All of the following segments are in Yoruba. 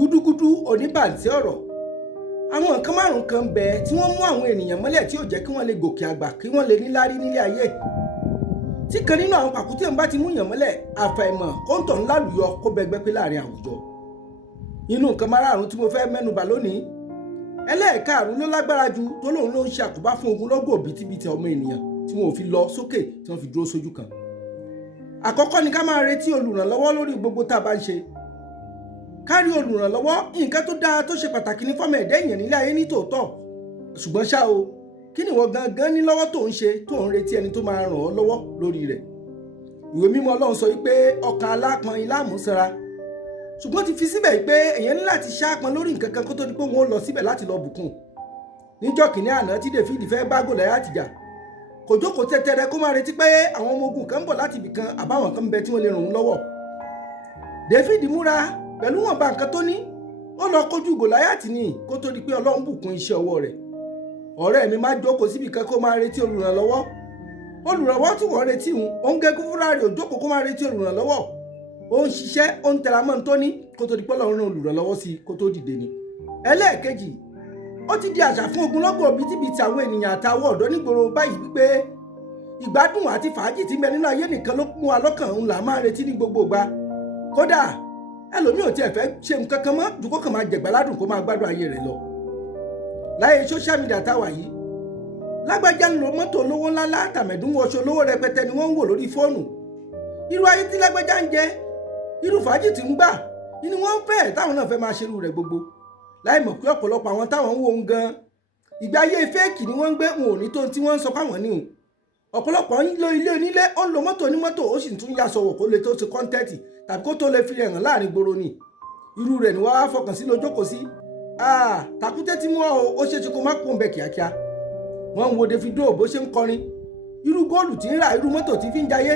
gúdúgúdú oníbàǹtí ọ̀rọ̀. Àwọn nǹkan márùn-ún kan bẹ tí wọ́n mú àwọn ènìyàn mọ́lẹ̀ tí ò jẹ́ kí wọ́n lè gòkè àgbà kí wọ́n lè níláárí nílé ayé. Tí kan nínú àwọn pàkúté ń bá ti mú yàn mọ́lẹ̀ àfàìmọ̀ kóńtọ̀ ńlá lùyọ kó bẹgbẹ́ pé láàrin àwùjọ. Inú nǹkan márùn-ún tí mo fẹ́ mẹ́nubà lónìí, ẹlẹ́ẹ̀karùn-ún ló lágbára ju tó lóun ló ń ṣe àkóbá fún ogunlọ́gọ̀ òbítíbitì ọmọ ènìyàn tí wọn ò fi lọ sókè tí wọ́n fi dúró sójú kan. Àkọ́kọ́ ni ká máa retí olùrànlọ́wọ́ lórí gbogbo tá a bá ń ṣe. Kárí olùrànlọ́wọ́ nǹkan tó dáa tó ṣe pàtàkì ní fọ́mọ ẹ̀dá èèyàn nílé ayé ní tòótọ́, ṣùgbọ́n ṣá o, kí ni ìwọ gangan ní lọ́wọ́ tó ń ṣe tó ń retí ẹni tó máa ràn ọ́ lọ́wọ́ lórí rẹ̀? Ìwé mímọ́ Ọlọ́run sọ wípé ọkàn alápọn ilá àmúsanra, ṣùgbọ́n ti fi síbẹ̀ wípé èèyàn ní láti ṣáàpọn lórí nǹkan kan kó tó di pé wọ́n lọ síbẹ̀ láti lọ bùkún. Níjọ́ kìíní àná tí Dáfídì fẹ́ bá Gòláyátì jà, kò jókòó tẹ́tẹ́rẹ́ kó máa retí pé àwọn ọmọ ogun kan ń bọ̀ láti ibì kan àbáwọn kan ń bẹ tí wọ́n lè ràn án lọ́wọ́. Dáfídì múra pẹ̀lú wọn bá nǹkan tó ní, ó lọ kojú Gòláyátì ní kó tó di pé Ọlọ́run bùkún iṣẹ́ ọwọ́ rẹ̀. Ọ̀rẹ́ mi má jókòó síbì kan kó máa retí olùrànlọ́wọ́. Olùrànlọ́wọ́ tí wọ́n retí òun, ó ń gẹ́gún fúnra rẹ̀ ò jókòó kó máa retí olùrànlọ́wọ́. Ó ń ṣiṣẹ́, ó ń tẹra mọ́ tó ní kó tó di pé Ọlọ́run rán olùrànlọ́wọ́ sí kó tó dìde ni. Ẹlẹ́ẹ̀kejì, ó ti di àṣà fún ogunlọ́gọ̀ òbítíbitì àwọn ènìyàn àtàwọn ọ̀dọ́ nígboro báyìí wípé ìgbádùn àti fàájì tí ń bẹ nínú ayé nìkan ló mú wa lọ́kàn òun là máa retí ní gbogbo ìgbà. Kódà ẹlòmíì ò tiẹ̀ fẹ́ ṣe nǹkan kan mọ́ ju kó kàn máa jẹ̀gbáládùn kó máa gbádùn ayé rẹ̀ lọ. Láyé social media táwa yìí, lágbájá ń lo mọ́tò olówó ńláńlá tàmẹ̀dún wọṣọ olówó rẹpẹtẹ ni wọ́n ń wò lórí fóònù. Irú ayé tí lágbájá ń jẹ, irú fàájì tí ń gbà ni wọ́n ń fẹ́ táwọn náà fẹ́ máa ṣerú rẹ̀ gbogbo. Láì mọ̀ pé ọ̀pọ̀lọpọ̀ àwọn táwọn ń wo ń gan ìgbé ayé fẹ́ẹ̀kì ni wọ́n ń gbé, wọn ò ní tó tí wọ́n ń sọ fáwọn níhùn. Ọ̀pọ̀lọpọ̀ ń lo ilé onílé, ó ń lo mọ́tò onímọ́tò, ó sì tún yà sọ̀wọ̀ kó lè tó ṣe kọ́ńtẹ́ẹ̀tì tàbí kó tó lè fi hàn láàrin gbòòrò ni. Irú rẹ̀ ni wọ́n á fọkàn sí lójókòó sí. Tàkúté tí mú ọ ó ṣeéṣe kó má kó ń bẹ kíákíá. Wọ́n ń wo Davido bó ṣe ń kọrin, irú góòlù tí ń rà, irú mọ́tò tí fi ń jayé.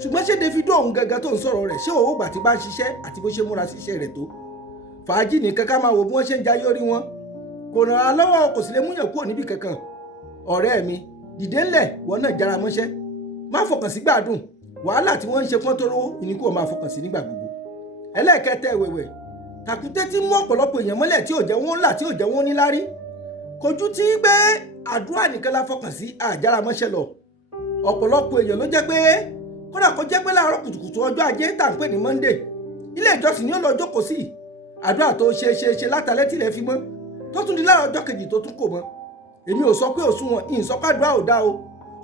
Ṣùgbọ́n ṣé Davido òun gangan tó ń sọ̀rọ̀ rẹ̀ ṣé òwò gbà tí bá ń ṣiṣẹ́ àti bó ṣe múra síṣẹ́ rẹ̀ tó? Fàájì nìkan ká máa wò bí wọ́n ṣe ń jayé orí wọn. Kò ràn án lọ́wọ́, kò sì lè múyàn kúrò níbì kankan. Ọ̀rẹ́ mi, dìde ńlẹ̀, wọ́n náà jára mọ́ṣẹ́. Má fọkàn sí gbádùn, wàhálà tí wọ́n ń ṣe fún tó rówó ìní kó máa fọkàn sí nígbà gbogbo. Ẹlẹ́ẹ̀kẹta ẹ̀wẹ̀wẹ̀, tàkúté tí mú ọ̀pọ̀lọpọ̀ èèyàn mọ́lẹ̀ tí ò jẹ́ wọ́n là tí ò jẹ́ wọ́n níláárí. Kojú tí gbé àdúrà nìkan la fọkàn sí àjára mọ́ṣẹ́ lọ. Ọ̀pọ̀lọpọ̀ èèyàn ló jẹ́ pé kódà kó jẹ́ pé láàárọ̀ kùtùkùtù ọjọ́ ajé tá à ń pè ní Monday, ilé ìjọsìn ni ó lọ jókòó sí. Àdúrà tó ṣe látàlẹ́ tìlẹ̀ fi mọ́, tó tún di láàárọ̀ ọjọ́ kejì tó tún kò mọ́. Èmi ò sọ pé òṣùwọ̀n, ìyìn sọ pé àdúrà ò dá o,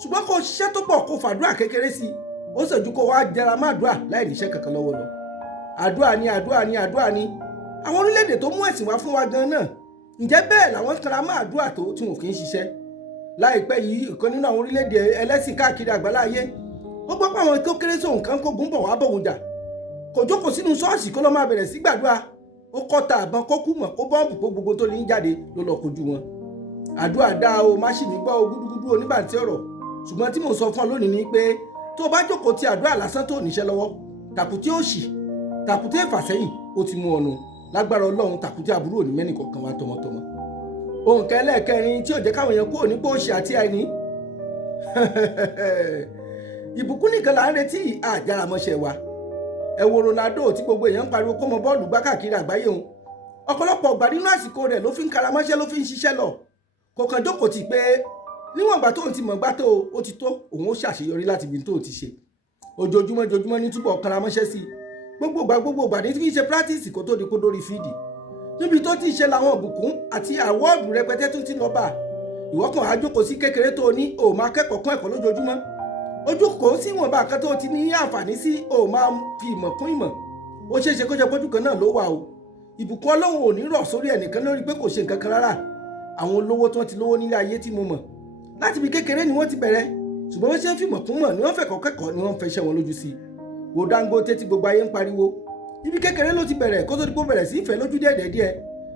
ṣùgbọ́n kó ṣiṣẹ́ tó pọ̀ kó fàdúrà kékeré sí i, ó sì ju kó wá jẹra má àdúrà láì níṣẹ́ kankan lọ́wọ́ lọ. Àdúrà ni. Àwọn orílẹ̀-èdè tó mú ẹ̀sìn wá fún wa gan náà, ǹjẹ́ bẹ́ẹ̀ làwọn kanra má àdúrà tó tí wọn kì í ṣiṣẹ́? Láìpẹ́ yìí, ìkan nínú àwọn orílẹ̀-èdè ẹlẹ́sìn káàkiri àgbáláyé, ó gbọ́ pé àwọn tó kéré sóhun kan kógun bọ̀ wá bọ̀wọ̀ jà. Kò jókòó sínú ṣọ́ọ̀ṣì kó lọ máa bẹ̀rẹ̀ sí gbàdúrà, ó kọ́ta àbọn kó kú mọ̀ kó bọ́ọ̀bù kó gbogbo tó ní jáde ló lọ kojú wọn. Àdúrà dá o, má ṣì mí gbọ́ o, gúdúgúdú oníbàǹtí ọ̀rọ̀. Ṣùgbọ́n tí mò ń sọ fún ọ lónìí ni pé tó o bá jókòó ti àdúrà lásán tó níṣẹ́ lọ́wọ́, tàkúté òṣì, tàkúté ìfàsẹ́yìn ó ti mú ọnu. Lágbára Ọlọ́run, tàkúté àbúrò ní mẹ́nì kọ̀ọ̀kan wa tọmọtọmọ. Ohun kẹlẹ́ẹ̀kẹrin tí ò jẹ́ káwọn èèyàn kúrò nípò òṣì àti àìní. Ìbùkún nìkan là ń retí àjára mọ́ṣẹ́ wa. Ẹ wo Ronaldo tí gbogbo èèyàn ń pariwo kó mọ bọ́ọ̀lù gbá káàkiri àgbáyé òun. Ọ̀pọ̀lọpọ̀ ọgbà nínú àsìkò rẹ̀ ló fi ń karamọ́ṣẹ́, ló fi ń ṣiṣẹ́ lọ. Kò kàn jókòó tì pé níwọ̀n ìgbà tóun ti mọ̀ gbá tó ó ti tó, òun ó ṣàṣeyọrí láti ibi tó ti ṣe. Ojoojúmọ́ ní túbọ̀ karamọ́ṣẹ́ sí i. Gbogbo ìgbà ní fi ṣe practice kó tó di kó dórí fíìdì. Níbi tó ti ṣe làwọn ìbùkún àti àwọ́ọ̀dù rẹpẹtẹ tún ti lọ bá. Ìwọ kàn á jókòó sí kékeré tó ní, ò máa kẹ́kọ̀ọ́ kún ẹ̀kọ́ lójoojúmọ́. Ojú kò sí ìwọ̀nba kan tó ti ní àǹfààní sí, ò máa fi ìmọ̀ kún ìmọ̀. Ó ṣeéṣe kó jẹ́ pójú kan náà ló wà o. Ìbùkún Ọlọ́run ò ní rọ̀ sórí ẹnìkan lórí pé kò ṣe nǹkan kan rárá. Àwọn olówó tí wọ́n ti lówó nílé ayé tí mo mọ̀, láti ibi kékeré ni wọ́n ti bẹ̀rẹ̀, ṣùgbọ́n wọ́n ṣe ń fìmọ̀ kún mọ̀ ni wọ́n fẹ̀kọ́ kẹ́kọ̀ọ́ ni wọ́n fẹ́ ṣẹ́ wọn lójú sí i. Wo Dangote tí gbogbo ayé ń pariwo, ibi kékeré ló ti bẹ̀rẹ̀ kó tó di pé ó bẹ̀rẹ̀ sí ìfẹ́ lójú díẹ̀díẹ̀.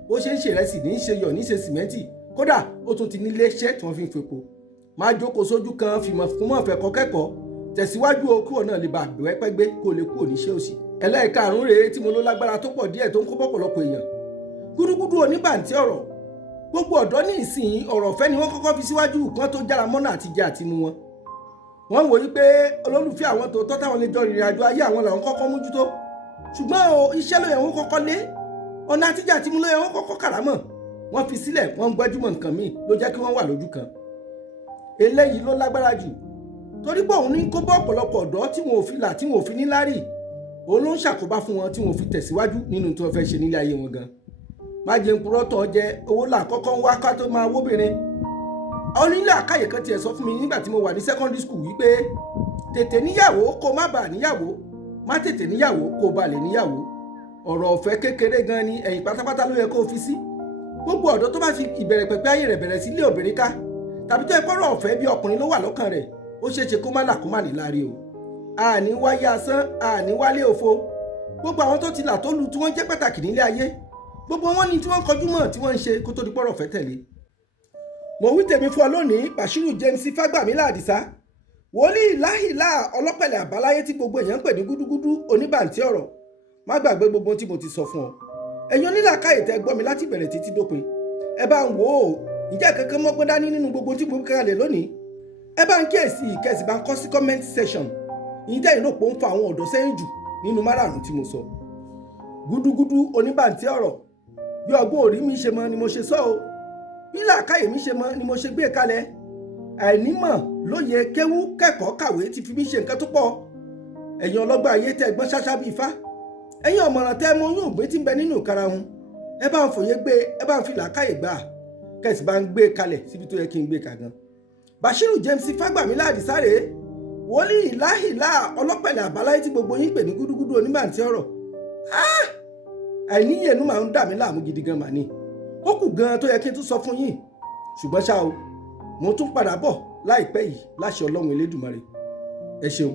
Bó ṣe ń ṣe ìrẹsì ní í ṣe yọ̀ ní í ṣe sìmẹ́ǹtì, kódà ó tún ti nílé iṣẹ́ tí wọ́n fi ń fepo. Má jókòó sójú kan fìmọ̀ kún mọ̀ fẹ̀kọ́ kẹ́kọ̀ọ́, tẹ̀síwájú o kúrò náà lè bá àbẹ̀wẹ́ pẹ́ gbé kó lè kúrò níṣẹ́ òṣì. Ẹlẹ́ẹ̀karùn-ún rèé tí mo ló lágbára tó pọ̀ díẹ̀ tó ń kó bọ́pọ̀lọpọ̀ èèyàn. Gúdúgúdú oníbàǹtí ọ̀rọ̀. Gbogbo ọ̀dọ́ ní ìsìn ọ̀rọ̀ ọ̀fẹ́ ni wọ́n kọ́kọ́ fi síwájú kan tó jára mọ́nà àti jẹ àti mu wọn. Wọ́n wò yí pé olólùfẹ́ àwọn tòótọ́ táwọn lè jọ ìrìn àjò ayé àwọn làwọn kọ́kọ́ mójútó. Ṣùgbọ́n o, iṣẹ́ ló yẹ wọ́n kọ́kọ́ lé. ọ̀nà àtijọ́ àti mú ló yẹ wọ́n kọ́kọ́ kàrámọ̀ wọ́n fi sílẹ̀ wọ́n ń gbájúmọ̀ nǹkan míì ló jẹ́ kí wọ́n wà lójú kan. eléyìí ló lágbára jù torí pé òun ní kó bọ́ ọ̀pọ̀lọpọ̀ ọ̀dọ́ tí wọn ò fi là tí wọn ò fi ní lárí òun ló ń ṣàkóbá fún wọn tí wọn ò fi tẹ̀síwájú nínú tí wọ́n fẹ́ ṣe nílé ayé wọn gan. má jẹ́ ń purọ́ tọ́ jẹ owó là kọ́kọ́ ń wá ká tó máa wóbìnrin. onílé àkáyè kan tiẹ̀ sọ fún mi nígbà tí mo wà ní secondary school wípé tètè níyàwó kó má bàa níyàwó má tètè níyàwó kó ba lè níyàwó. ọ̀rọ̀ ọ̀fẹ́ kékeré gan ni ẹ̀yìn pátápátá ló yẹ kó o fi sí. gbogbo ọ̀dọ́ tó bá fi ìbẹ̀rẹ̀ pẹ̀pẹ̀ ayé rẹ̀ bẹ̀rẹ̀ sí ilé obìnrin ká tàbí tó ẹ kọ́rọ̀ ọ̀fẹ́ bí ọkùnrin ló wà lọ́kàn rẹ̀ ó ṣeé ṣe kó má là kó má ní láre o. àní wáyé asán àní wálé òfo. gbogbo àwọn tó ti là tó lu tí wọ́n jẹ́ pàtàkì nílé ayé gbogbo wọn ni tí wọ́n kọjú mọ́ tí wọ́n ń ṣe kó tó di pọ́rọ̀ fẹ́ tẹ̀lé. mo wí tèmi fún ọ lónìí Bashiru James Fagbamila Adisa wòlíì láhìlá ọlọ́pẹ̀lẹ̀ àbáláyé tí gbogbo èèyàn ń pè ní gúdúgúdú oníbàǹtí ọ̀rọ̀ má gbàgbé gbogbo tí mo ti sọ fún ọ. ẹ̀yin onílàkàyè tẹ́ gbọ́ mi láti bẹ̀rẹ̀ títí dópin ẹ bá ń wò ó ǹjẹ́ kankan mọ́gbọ́n dání nínú gbogbo tí mo kálẹ̀ lónìí ẹ bá ń kíyèsí ìkẹsì bá ń kọ sí comment section ìyìn tẹ́yìn náà pò ń fa àwọn ọ̀dọ́ sẹ́yìn jù nínú márààrún tí mo sọ. gúdúgúdú oníbàǹtí ọ̀rọ̀ bí ọgbọ́n orí mi ṣe mọ ni mo ṣe sọ o bí làákàyè mi ṣe mọ ni mo ṣe gbé kalẹ̀ àìnímọ̀ lóye kéwú kẹ́kọ̀ọ́ kàwé ti fi mí ṣe nǹkan tó pọ̀. ẹ̀yin ọlọ́gbọ́n ayé tẹ́ gbọ́n ṣáṣá bíi ifá ẹ̀yin ọ̀mọ̀ràn tẹ́ mọ oyún ògbé tí ń bẹ nínú ìkarahun ẹ bá ń fòye gbé ẹ bá ń fi làákàyè gbà kẹ́sì bá ń gbé kalẹ̀ síbi tó yẹ kí n gbé ka gan. Bashiru James Fagbamila Adisa rèé wòlíì láhìlá ọlọ́pẹ̀lẹ̀ àbáláyé tí gbogbo yín pè ní gúdúgúdú oníbàǹtí ọ̀rọ̀. àìníyẹ̀nú máa ń dà mí láàmú gidi gan mà ní ó kù gan tó yẹ kí n tún sọ fún yín ṣùgbọ́n ṣá o mo tún padà bọ̀ láìpẹ́ yìí láṣẹ Ọlọ́run Elédùmarè ẹ ṣeun.